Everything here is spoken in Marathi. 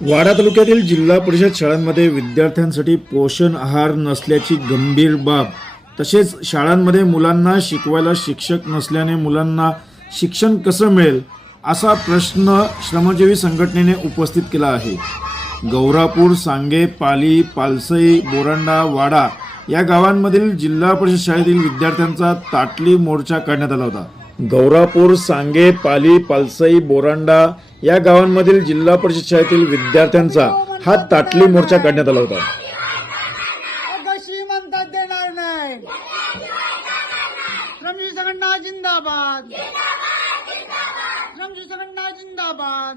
वाडा तालुक्यातील जिल्हा परिषद शाळांमध्ये विद्यार्थ्यांसाठी पोषण आहार नसल्याची गंभीर बाब, तसेच शाळांमध्ये मुलांना शिकवायला शिक्षक नसल्याने मुलांना शिक्षण कसं मिळेल असा प्रश्न श्रमजीवी संघटनेने उपस्थित केला आहे। गौरापूर, सांगे, पाली, पालसई, बोरांडा, वाडा या गावांमधील जिल्हा परिषद शाळेतील विद्यार्थ्यांचा ताटली मोर्चा काढण्यात आला होता। गौरापूर, सांगे, पाली, पालसई, बोरांडा या गावांमधील जिल्हा परिषद शाळेतील विद्यार्थ्यांचा हा ताटली मोर्चा काढण्यात आला होता। म्हणतात देणार नाही, श्रमजीवी संघटना जिंदाबाद, श्रमजीवी संघटना जिंदाबाद।